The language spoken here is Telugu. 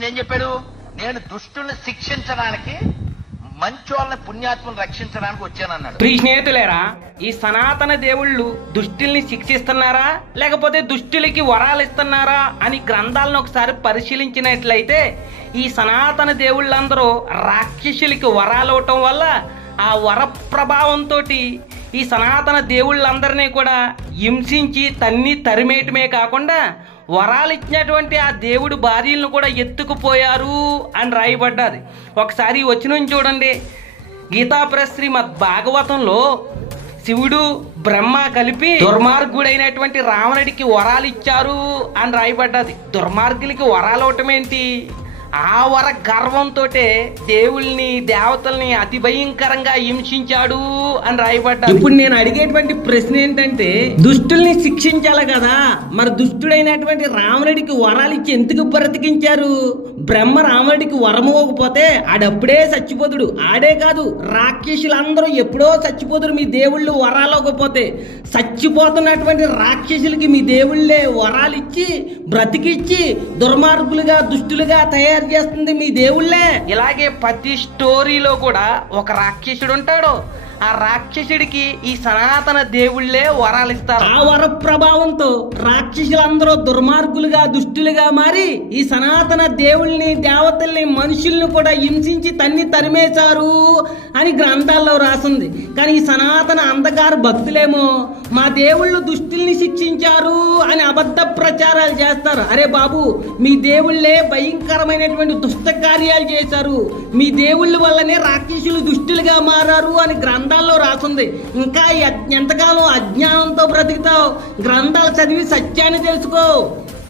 ఏం చెప్పాడు నేను దుష్టుల్ని శిక్షించడానికి మంచోళ్ళని పుణ్యాత్మను రక్షించడానికి వచ్చానన్నాడు. ప్రియ స్నేహితులేరా ఈ సనాతన దేవుళ్ళు దుష్టుల్ని శిక్షిస్తున్నారా లేకపోతే దుష్టులకి వరాలు ఇస్తున్నారా అని గ్రంథాలను ఒకసారి పరిశీలించినట్లయితే ఈ సనాతన దేవుళ్ళందరూ రాక్షసులకి వరాలు ఇవ్వటం వల్ల ఆ వర ప్రభావంతో ఈ సనాతన దేవుళ్ళందరినీ కూడా హింసించి తన్ని తరిమేయటమే కాకుండా వరాలు ఇచ్చినటువంటి ఆ దేవుడి భార్యలను కూడా ఎత్తుకుపోయారు అని రాయబడ్డది. ఒకసారి వచ్చిన చూడండి. గీతా ప్రెస్ శ్రీమద్ భాగవతంలో శివుడు బ్రహ్మ కలిపి దుర్మార్గుడైనటువంటి రావణుడికి వరాలు ఇచ్చారు అని రాయబడ్డది. దుర్మార్గులకి వరాలు అవటం ఏంటి ఆ వర గర్వంతో దేవుల్ని దేవతల్ని అతి భయంకరంగా హింసించాడు అని రాయబడ్డాడు ఇప్పుడు నేను అడిగేటువంటి ప్రశ్న ఏంటంటే దుష్టుల్ని శిక్షించాలి కదా. మరి దుష్టుడైనటువంటి రాముడికి వరాలు ఇచ్చి ఎందుకు బ్రతికించారు? బ్రహ్మ రాముడికి వరం ఇవ్వకపోతే ఆడప్పుడే చచ్చిపోతుడు ఆడే కాదు రాక్షసులందరూ ఎప్పుడో చచ్చిపోతుడు మీ దేవుళ్ళు వరాలు ఇవ్వకపోతే చచ్చిపోతున్నటువంటి రాక్షసులకి మీ దేవుళ్ళే వరాలు ఇచ్చి బ్రతికిచ్చి దుర్మార్గులుగా దుష్టులుగా తయారు చేస్తుంది మీ దేవుళ్ళే. ఇలాగే ప్రతి స్టోరీలో కూడా ఒక రాక్షసుడు ఉంటాడు. ఆ రాక్షసుడికి ఈ సనాతన దేవుళ్ళే వరాలు ఇస్తారు. ఆ వర ప్రభావంతో రాక్షసులందరూ దుర్మార్గులుగా దుష్టులుగా మారి ఈ సనాతన దేవుళ్ళని దేవతల్ని మనుషుల్ని కూడా హింసించి తన్ని తరిమేశారు అని గ్రంథాల్లో రాసింది. కానీ ఈ సనాతన అంధకార భక్తులేమో మా దేవుళ్ళు దుష్టుల్ని శిక్షించారు అని అబద్ధ ప్రచారాలు చేస్తారు. అరే బాబు మీ దేవుళ్ళే భయంకరమైనటువంటి దుష్ట కార్యాలు చేశారు. మీ దేవుళ్ళ వల్లనే రాక్షసులు దుష్టులుగా మారారు అని గ్రంథాల్లో రాసుంది. ఇంకా ఎంతకాలం అజ్ఞానంతో బ్రతుకుతావు? గ్రంథాలు చదివి సత్యాన్ని తెలుసుకో.